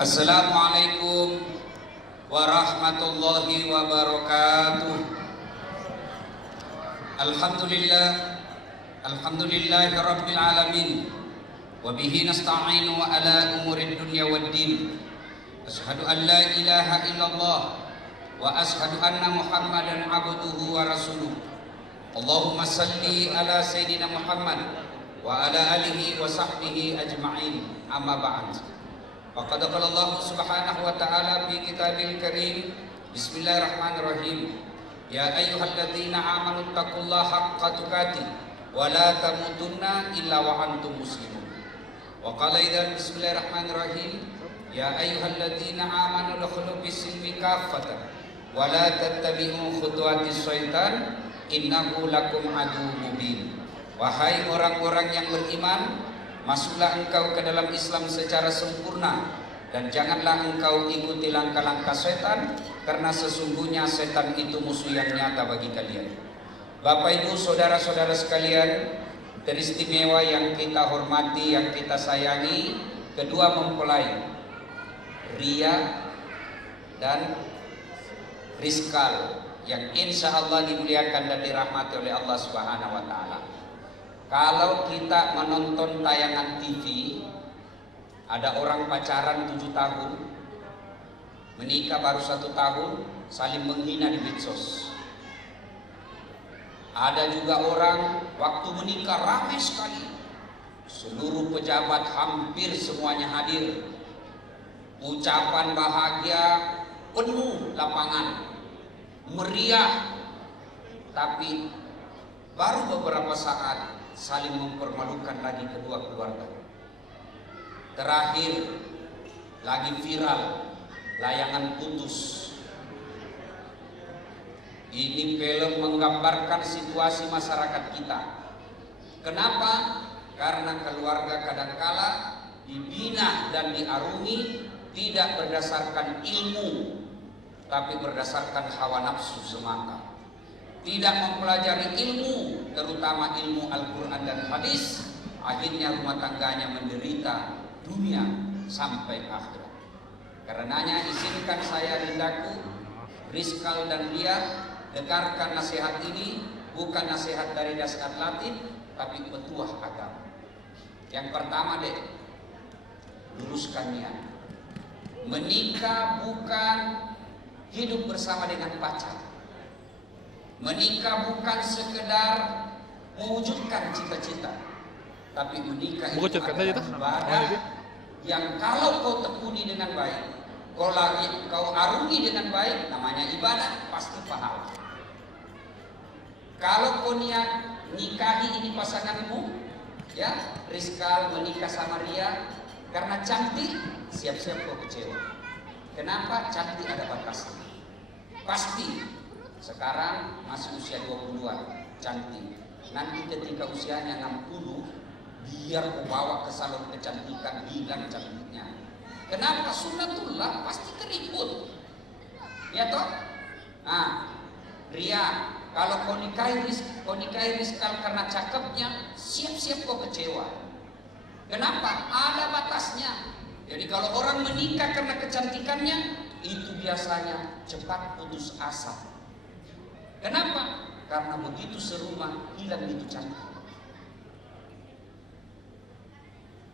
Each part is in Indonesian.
Assalamualaikum warahmatullahi wabarakatuh. Alhamdulillahi rabbil alamin. Wa bihi nasta'inu ala umurid dunya waddin. Asyhadu an la ilaha illallah wa asyhadu anna Muhammadan abduhu wa rasuluh. Allahumma salli ala sayyidina Muhammad wa ala alihi wa sahbihi ajma'in. Amma ba'd. Faqad qala Allah Subhanahu wa ta'ala fi kitabil karim. Bismillahirrahmanirrahim. Ya ayyuhalladzina amanu taqullaha haqqa tuqatih wa la tamutunna illa wa antum muslimun. Wa qala idzan bismillahirrahmanirrahim. Ya ayyuhalladzina amanu dukhulu fis-silmi kaffatan wa la tattabi'u khutuwatis syaitan innahu lakum aduwwun mubin. Wahai orang-orang yang beriman, masuklah engkau ke dalam Islam secara sempurna dan janganlah engkau ikuti langkah-langkah setan, karena sesungguhnya setan itu musuh yang nyata bagi kalian. Bapak Ibu saudara-saudara sekalian, teristimewa yang kita hormati, yang kita sayangi, kedua mempelai Ria dan Rizkal yang insya Allah dimuliakan dan dirahmati oleh Allah Subhanahu wa ta'ala. Kalau kita menonton tayangan TV, ada orang pacaran 7 tahun, menikah baru 1 tahun, saling menghina di medsos. Ada juga orang waktu menikah ramai sekali, seluruh pejabat hampir semuanya hadir, ucapan bahagia penuh lapangan, meriah, tapi baru beberapa saat saling mempermalukan lagi kedua keluarga. Terakhir lagi viral layangan putus. Ini film menggambarkan situasi masyarakat kita. Kenapa? Karena keluarga kadangkala dibina dan diarungi tidak berdasarkan ilmu, tapi berdasarkan hawa nafsu semata. Tidak mempelajari ilmu, terutama ilmu Al-Quran dan hadis, akhirnya rumah tangganya menderita dunia sampai akhirat. Karenanya izinkan saya rindaku, Rizkal dan Ria, dengarkan nasihat ini, bukan nasihat dari Dasar Latif, tapi petuah agama. Yang pertama deh, luruskan niat. Menikah bukan hidup bersama dengan pacar. Menikah bukan sekedar mewujudkan cita-cita, tapi menikah itu adalah ibadah yang kalau kau tekuni dengan baik, kau arungi dengan baik, namanya ibadah, pasti pahala. Kalau kau niat nikahi ini pasanganmu, ya, Rizkal menikah sama Ria karena cantik, siap-siap kau kecewa. Kenapa? Cantik ada batasnya. Pasti sekarang masih usia 22, cantik. Nanti ketika usianya 60, biar kau bawa ke salon kecantikan, bilang cantiknya. Kenapa? Sunnatullah pasti keriput. Ya toh? Nah, Ria, kalau kau nikahi Rizkal karena cakepnya, siap-siap kau kecewa. Kenapa? Ada batasnya. Jadi kalau orang menikah karena kecantikannya, itu biasanya cepat putus asa. Kenapa? Karena begitu serumah hilang itu cantik.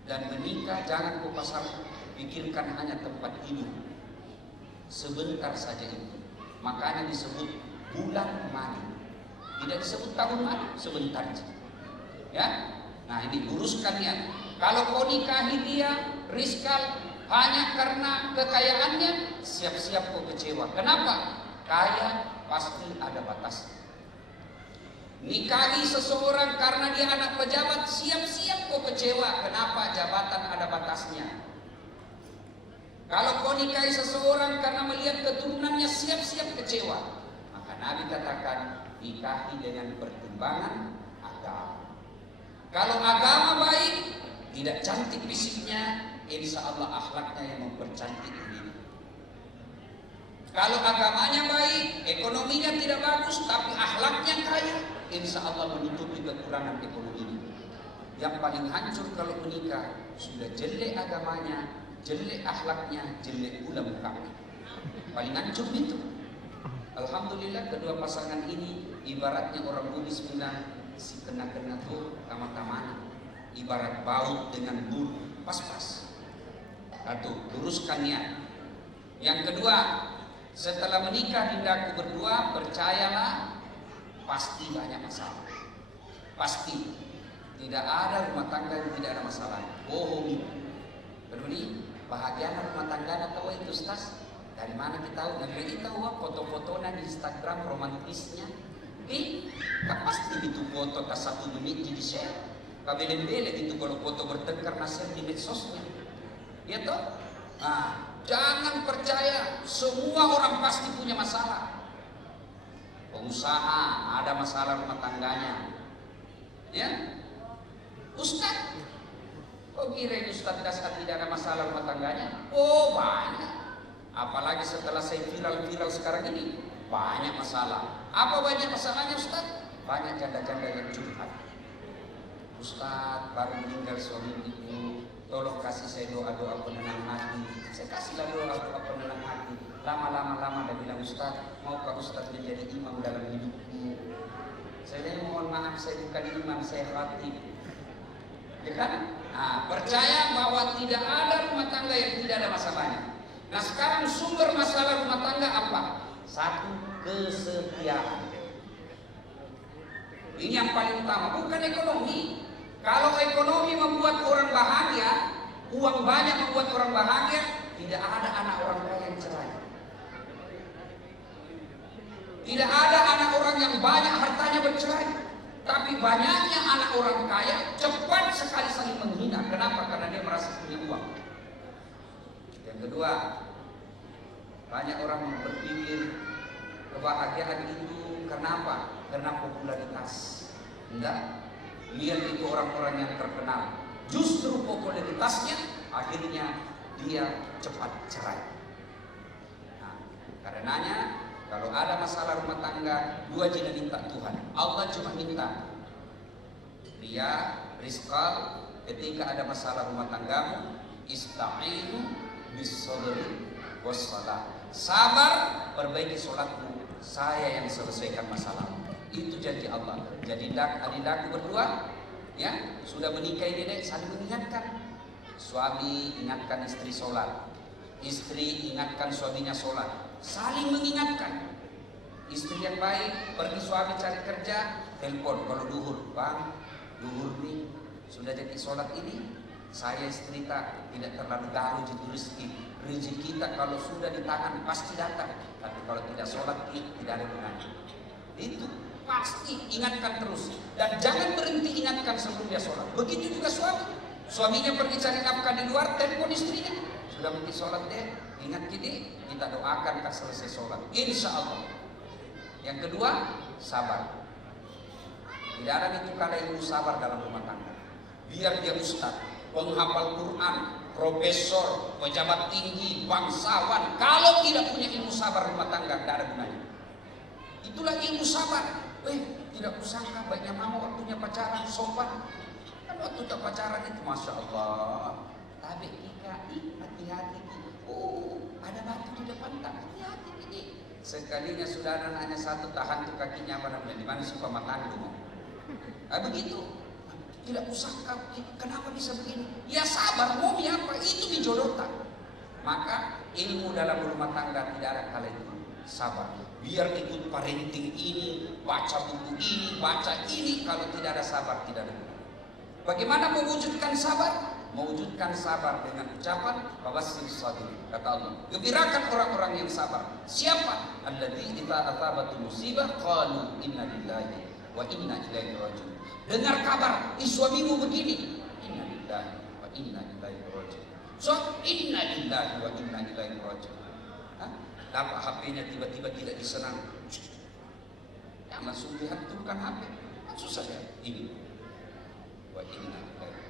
Dan menikah jangan kau pasar pikirkan hanya tempat hidup, sebentar saja itu. Makanya disebut bulan madu, tidak disebut tahun madu, sebentar saja. Ya, nah ini luruskan niat. Kalau kau nikahi dia, Rizkal, hanya karena kekayaannya, siap-siap kau kecewa. Kenapa? Kaya pasti ada batasnya. Nikahi seseorang karena dia anak pejabat, siap-siap kau kecewa. Kenapa? Jabatan ada batasnya. Kalau kau nikahi seseorang karena melihat keturunannya, siap-siap kecewa. Maka Nabi katakan, nikahi dengan pertimbangan agama. Kalau agama baik, tidak cantik fisiknya, insya Allah akhlaknya yang mempercantik diri. Kalau agamanya baik, ekonominya tidak bagus, tapi akhlaknya kaya, insya Allah menutupi kekurangan ekonominya. Yang paling hancur kalau menikah, sudah jelek agamanya, jelek akhlaknya, jelek pula mukanya. Paling hancur itu. Alhamdulillah kedua pasangan ini ibaratnya orang Bugis bilang si kena-kena tuh tama-tamana. Ibarat baut dengan bulu, pas-pas. Satu, luruskan niat. Yang kedua, setelah menikah dindaku berdua, percayalah pasti banyak masalah. Pasti. Tidak ada rumah tangga yang tidak ada masalah. Bohong itu. Peduli bahagia rumah tangga tahu itu Ustaz. Dari mana kita tahu? Dari kita tahu foto-fotonya di Instagram romantisnya. Tak pasti itu foto tak 1 menit di share. Kabeleng-beleng itu kalau foto bertengkar nasir di medsosnya. Ya toh? Nah, jangan percaya semua orang pasti punya masalah. Pengusaha ada masalah rumah tangganya. Ya? Ustaz, kok kira Ustaz Dasar tidak ada masalah rumah tangganya? Oh banyak. Apalagi setelah saya viral sekarang ini, banyak masalah. Apa banyak masalahnya Ustaz? Banyak janda-janda yang curhat. Ustaz, baru meninggal suami ibu, tolong kasih saya doa-doa penenang hati. Saya kasihlah doa-doa penenang hati. Lama-lama dia bilang, Ustaz, maukah Ustaz menjadi imam dalam hidupku? Saya mohon maaf, saya bukan imam, saya khatib. Ya kan? Nah, percaya bahwa tidak ada rumah tangga yang tidak ada masalahnya. Nah sekarang sumber masalah rumah tangga apa? Satu, kesetiaan. Ini yang paling utama, bukan ekonomi. Kalau ekonomi membuat orang bahagia, uang banyak membuat orang bahagia, tidak ada anak orang kaya yang cerai. Tidak ada anak orang yang banyak hartanya bercerai. Tapi banyaknya anak orang kaya cepat sekali saling menghina. Kenapa? Karena dia merasa punya uang. Yang kedua, banyak orang berpikir kebahagiaan itu karena apa? Karena popularitas. Enggak. Lihat itu orang-orang yang terkenal. Justru popularitasnya akhirnya dia cepat cerai. Nah, karenanya kalau ada masalah rumah tangga, dua tidak minta Tuhan. Allah cuma minta dia rizqal. Ketika ada masalah rumah tanggamu, ista'inu bis-sabri was-salah. Sabar, perbaiki sholatmu. Saya yang selesaikan masalah. Itu janji Allah. Jadi adindaku berdua, ya sudah menikah ini deh, saling mengingatkan. Suami ingatkan istri sholat, istri ingatkan suaminya sholat. Saling mengingatkan. Istri yang baik, pergi suami cari kerja, telepon kalau duhur, bang, duhur nih sudah jadi sholat ini. Saya istri tidak terlalu galau jadi rezeki. Rezeki kita kalau sudah di tangan pasti datang. Tapi kalau tidak sholat tidak ada gunanya. Itu pasti ingatkan terus. Dan jangan berhenti ingatkan sebelum dia sholat. Begitu juga suami. Suaminya pergi cari nafkah di luar, telepon istrinya. Sudah mesti sholat deh, ingat gini, kita doakan tak selesai sholat, insya Allah. Yang kedua, sabar. Tidak ada itu kala ilmu sabar dalam rumah tangga. Biar dia ustaz, penghafal Quran, profesor, pejabat tinggi, bangsawan, kalau tidak punya ilmu sabar rumah tangga, tidak ada gunanya. Itulah ilmu sabar. Tidak kusangka baiknya mau waktunya pacaran, sopan. Kan waktu tak pacaran itu Masya Allah. Tapi hati-hati. Oh, ada batu di depan tak? Hati-hati ini. Sekalinya sudah ada anaknya satu, tahan tuh kakinya apa namanya? Di mana suka makan dulu? Nah begitu. Tidak usah kenapa bisa begini? Ya sabar, mau apa? Itu dijodohkan. Maka ilmu dalam rumah tangga tidak ada kala itu. Sabar. Biar ikut parenting ini, baca buku ini, baca ini. Kalau tidak ada sabar, tidak ada guna. Bagaimana mewujudkan sabar? Mewujudkan sabar dengan ucapan fabasyir sabirin. Kata Allah, gembirakan orang-orang yang sabar. Siapa? Alladzi idza asabat musibah qalu inna lillahi wa inna ilaihi raji'un. Dengar kabar, suamimu begini, inna lillahi wa inna ilaihi raji'un. So, inna lillahi wa inna ilaihi raji'un. Dapat HP-nya tiba-tiba tidak disenang. Yang langsung dihantumkan HP. Susah ya ini. Wa inna ilaihi.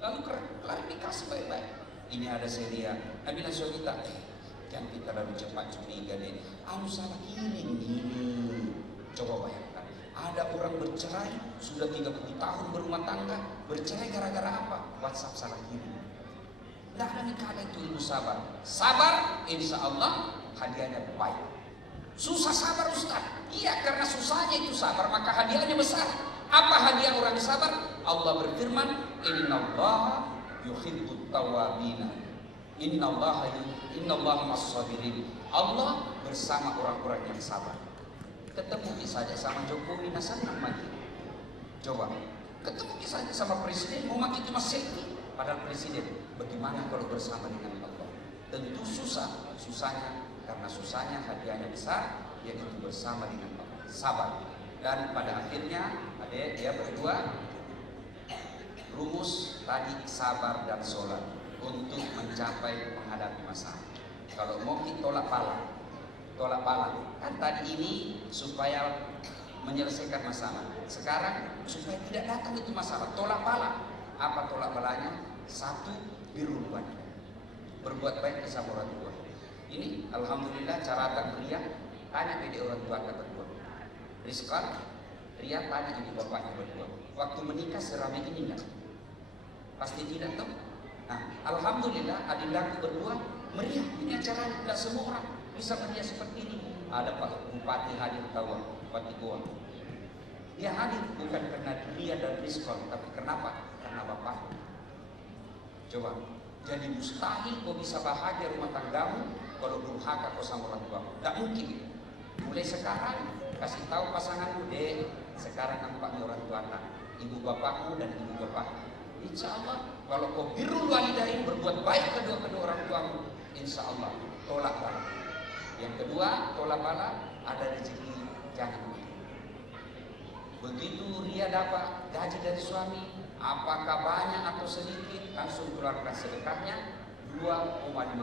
Lalu klarifikasi baik-baik. Ini ada seria. Nabi Nabi kita, jangan kita terlalu cepat curiga deh. Salah kirim ini. Coba bayangkan. Ada orang bercerai sudah 30 tahun berumah tangga. Bercerai gara-gara apa? WhatsApp salah kirim. Tidak ada kala itu ilmu sabar. Sabar, insya Allah hadiahnya baik. Susah sabar Ustaz? Iya, karena susahnya itu sabar, maka hadiahnya besar. Apa hadiah orang sabar? Allah berfirman, Innallaha yuhibbut tawwabina. Innallaha ma'as-sabirin. Allah bersama orang-orang yang sabar. Ketemu saja sama Jokowi senang maki. Coba, ketemu saja sama presiden mau maki cuma selfie. Padahal presiden, bagaimana kalau bersama dengan Allah? Tentu susah. Susahnya, karena susahnya hadiahnya besar, yaitu bersama dengan Allah. Sabar. Dan pada akhirnya, dia berdua rumus tadi sabar dan sholat untuk mencapai menghadapi masalah. Kalau mau kita tolak bala. Kan tadi ini supaya menyelesaikan masalah. Sekarang supaya tidak datang itu masalah. Tolak bala. Apa tolak balanya? Satu, birrul walidain. Berbuat baik sama orang tua. Ini alhamdulillah cara Ria tanya pada orang tua kata berdua. Rizkan, Ria tanya ibu bapaknya berdua. Waktu menikah seramai ini enggak? Pasti tidak tahu. Nah, alhamdulillah adindaku berdua meriah. Ini acara tidak semua orang bisa meriah seperti ini. Ada Pak Bupati hadir tahu, Bupati Goa. Dia hadir bukan karena Ria dan Rizkan, tapi kenapa? Karena bapak. Coba, jadi mustahil kau bisa bahagia rumah tanggamu kalau durhaka kau sama orang tua. Tidak mungkin. Mulai sekarang kasih tahu pasanganmu, deh, sekarang nampaknya orang tua anak, ibu bapakmu dan ibu bapak. Insya Allah, kalau kau birrul walidain berbuat baik kedua orang tuamu, insya Allah tolak bala. Yang kedua, tolak bala ada rezeki jangan. Begitu Ria dapat gaji dari suami, apakah banyak atau sedikit, langsung keluarkan sedekahnya 2,5%.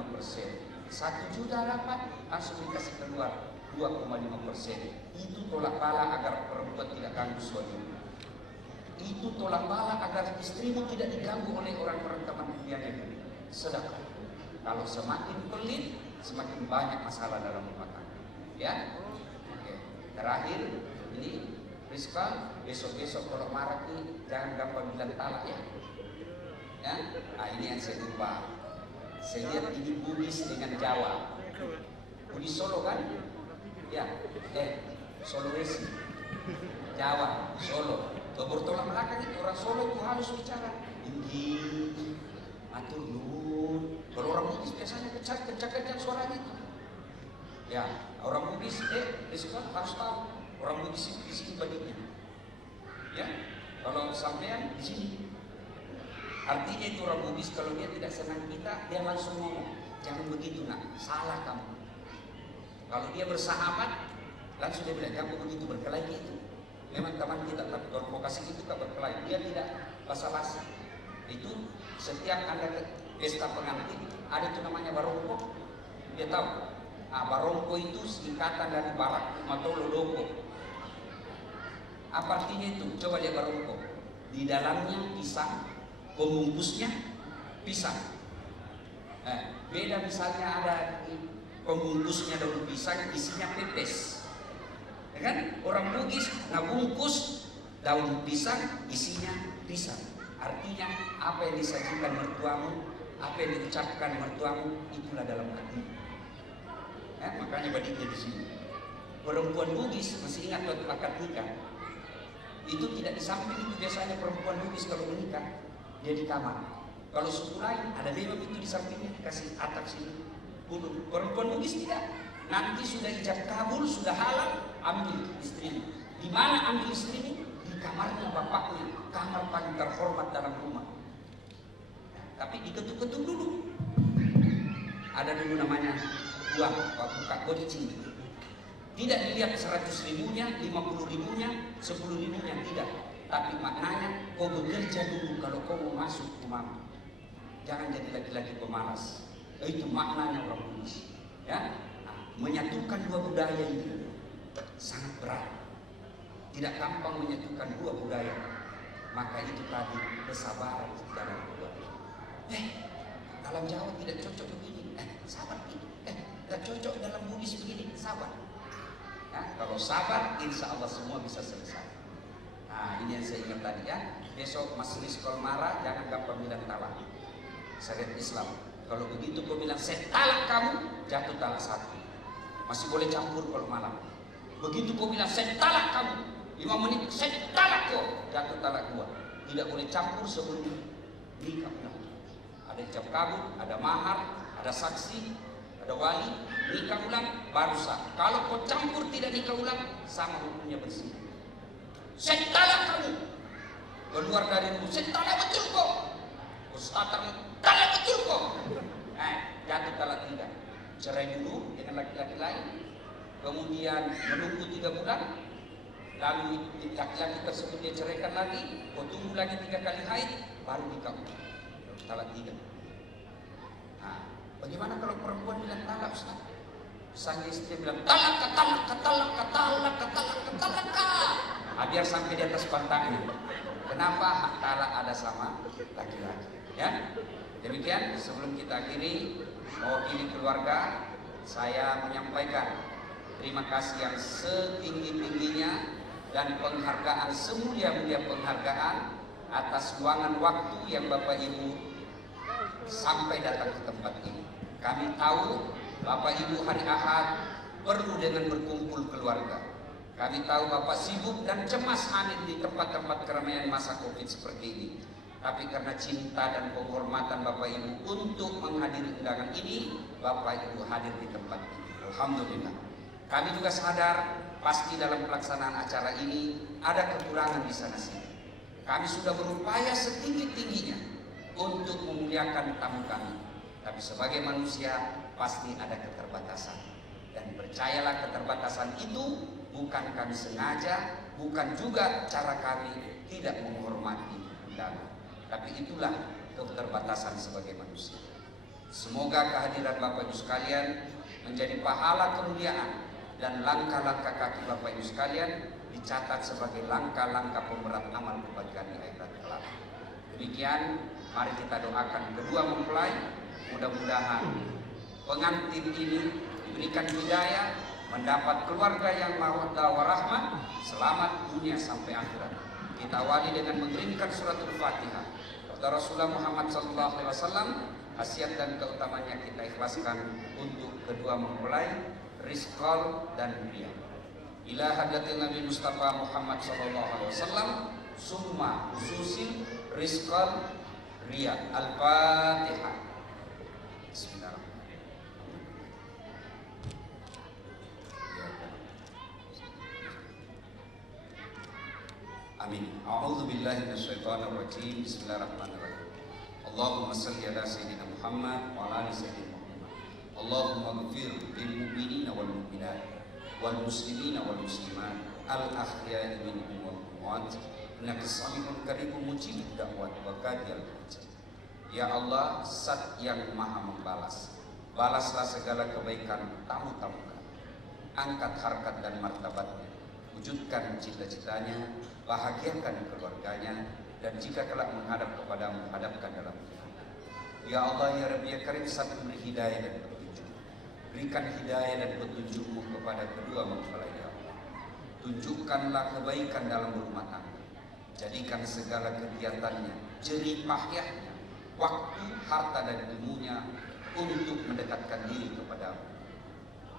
1 juta dapat, langsung dikasih keluar 2,5%. Itu tolak bala agar perempuan tidak ganggu suami. Itu tolak bala agar istrimu tidak diganggu oleh orang-orang teman dunia. Sedekah. Kalau semakin pelit, semakin banyak masalah dalam rumah tangga. Ya, oke. Terakhir, ini Rizka, besok-besok kalau marah nih jangan gampang bilang talak ya. Ya, nah ini yang saya lupa. Saya lihat ini Bugis dengan Jawa. Bugis Solo kan? Ya, Sulawesi, Jawa, Solo. Bertolak belakang itu orang Solo itu harus bicara. Tinggi, atur nuhun. Kalau orang Bugis biasanya kencang suaranya itu. Ya, orang Bugis, Rizka harus tahu. Orang Bugis di sini baliknya. Ya, kalau sampean di sini. Artinya itu orang Bugis kalau dia tidak senang kita, dia langsung ngomong, jangan begitu nak, salah kamu. Kalau dia bersahabat, langsung dia bilang jangan begitu, berkelahi itu. Memang teman kita, tapi kalau mau kasih itu tak berkelahi, dia tidak basa-basi. Itu setiap ada pesta pengantin, ada itu namanya barongko. Dia tahu. Nah, barongko itu singkatan dari barak atau lodoko. Apa artinya itu? Coba lihat barongko. Di dalamnya pisang, pembungkusnya pisang. Beda misalnya ada pembungkusnya daun pisang, isinya pepes. Ya kan? Orang Bugis nabungkus daun pisang, isinya pisang. Artinya apa yang disajikan mertuamu, apa yang diucapkan mertuamu, itulah dalam hati. Ya, makanya badiknya di sini. Perempuan Bugis masih ingat waktu akad nikah. Itu tidak di samping itu biasanya perempuan Bugis kalau menikah dia di kamar. Kalau suku lain ada memang itu di sampingnya dikasih atap sini. Perempuan Bugis tidak. Nanti sudah ijab kabul, sudah halal, ambil istrimu. Di mana ambil istrimu? Di kamarnya bapaknya, kamar paling terhormat dalam rumah. Tapi diketuk-ketuk dulu. Ada dulu namanya buka bocing. Tidak dilihat 100 ribunya, 50 ribunya, 10 ribunya, tidak. Tapi maknanya kau bekerja dulu kalau kau mau masuk rumah. Jangan jadi laki-laki pemalas. Itu maknanya orang Bugis. Ya, menyatukan dua budaya ini sangat berat. Tidak gampang menyatukan dua budaya. Maka itu tadi kesabaran dalam keluarga. Dalam Jawa tidak cocok begini. Sabar ini. Tidak cocok dalam Bugis begini. Sabar. Ya, kalau sabar, insya Allah semua bisa selesai. Nah, ini yang saya ingat tadi ya. Besok majelis kalau marah jangan gampang bilang talak. syariat Islam. Kalau begitu kau bilang saya talak kamu, jatuh talak satu. Masih boleh campur kalau malam. Begitu kau bilang saya talak kamu, 5 menit saya talak kau, jatuh talak 2. Tidak boleh campur sebelum nikah. Ada ijab kabul, ada mahar, ada saksi, ada wali, nikah ulang baru sah. Kalau kau campur tidak nikah ulang, sama hukumnya bersih. Saya talak kamu, keluar dari rumah, saya talak betul kok. Ustaz talak betul kok. Jatuh talak 3. Cerai dulu dengan laki-laki lain, kemudian menunggu 3 bulan, lalu laki-laki tersebut dia ceraikan lagi, kau tunggu lagi 3 kali haid, baru nikah ulang. Talak 3. Nah, bagaimana kalau perempuan bilang talak Ustaz? Sang istri bilang talak. Biar sampai di atas pantatnya. Kenapa hak talak ada sama laki-laki? Ya, demikian sebelum kita akhiri, mewakili keluarga, saya menyampaikan terima kasih yang setinggi-tingginya dan penghargaan semulia-mulia penghargaan atas luangan waktu yang Bapak Ibu sampai datang ke tempat ini. Kami tahu Bapak Ibu hari Ahad perlu dengan berkumpul keluarga. Kami tahu Bapak sibuk dan cemas hadir di tempat-tempat keramaian masa Covid seperti ini. Tapi karena cinta dan penghormatan Bapak Ibu untuk menghadiri undangan ini, Bapak Ibu hadir di tempat ini. Alhamdulillah. Kami juga sadar pasti dalam pelaksanaan acara ini ada kekurangan di sana sini. Kami sudah berupaya setinggi-tingginya untuk memuliakan tamu kami. Tapi sebagai manusia pasti ada keterbatasan. Dan percayalah keterbatasan itu bukan kami sengaja, bukan juga cara kami tidak menghormati undangan. Tapi itulah keterbatasan sebagai manusia. Semoga kehadiran Bapak Ibu sekalian menjadi pahala kemuliaan dan langkah-langkah kaki Bapak Ibu sekalian dicatat sebagai langkah-langkah pemberat amal kebajikan di akhirat kelak. Demikian, mari kita doakan kedua mempelai. Mudah-mudahan pengantin ini diberikan hidayah, mendapat keluarga yang mawaddah warahmah, selamat dunia sampai akhirat. Kita awali dengan mengirimkan suratul Fatihah kepada Rasulullah Muhammad SAW. Khasiat dan keutamanya kita ikhlaskan untuk kedua mempelai, rizqal dan dunia. Ila hadratil Nabi Mustafa Muhammad SAW, summa khususin rizqal riya. Al-Fatihah. Bismillahirrahmanirrahim. Amin. A'udzu billahi minasyaitonir rajim. Bismillahirrahmanirrahim. Allahumma shalli ala sayyidina Muhammad wa ala ali sayyidina Muhammad. Allahumma ighfir lil mu'minina wal mu'minat wal muslimina wal muslimat al ahya'i minhum wal amwat innaka sami'un qaribun mujibud da'wat wa qadiyal hajat. Ya Allah, Zat yang Maha membalas, balaslah segala kebaikan tamu-tamu kami. Angkat harkat dan martabatnya, wujudkan cita-citanya, bahagiakan keluarganya, dan jika kelak menghadap kepadamu, hadapkan dalam surga. Ya Allah, ya Rabbi, ya Karim, Zat memberi hidayah dan petunjuk. Berikan hidayah dan petunjukmu kepada kedua mempelai ya Allah. Tunjukkanlah kebaikan dalam rumah tangga. Jadikan segala kegiatannya, jerih payahnya, waktu, harta dan ilmunya untuk mendekatkan diri kepadamu.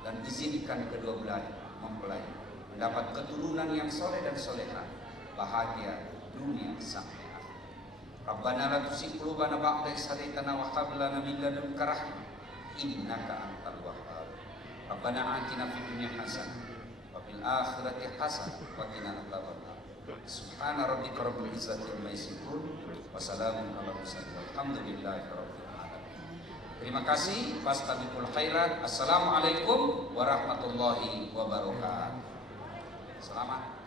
Dan izinkan kedua belah mempelai mendapat keturunan yang soleh dan solehah, bahagia dunia sampai akhir. Rabbana la tuzigh qulubana ba'da idh hadaitana wa hab lana min ladunka rahmah innaka antal wahhab. Rabbana atina fid dunya hasanah wa fil akhirati hasanah wa qina adzabannar. Subhana rabbika rabbil izzati amma yasifun wa salamun alal mursalin walhamdulillahi rabbil alamin. Terima kasih. Fastabiqul khairat. Assalamualaikum warahmatullahi wabarakatuh. Selamat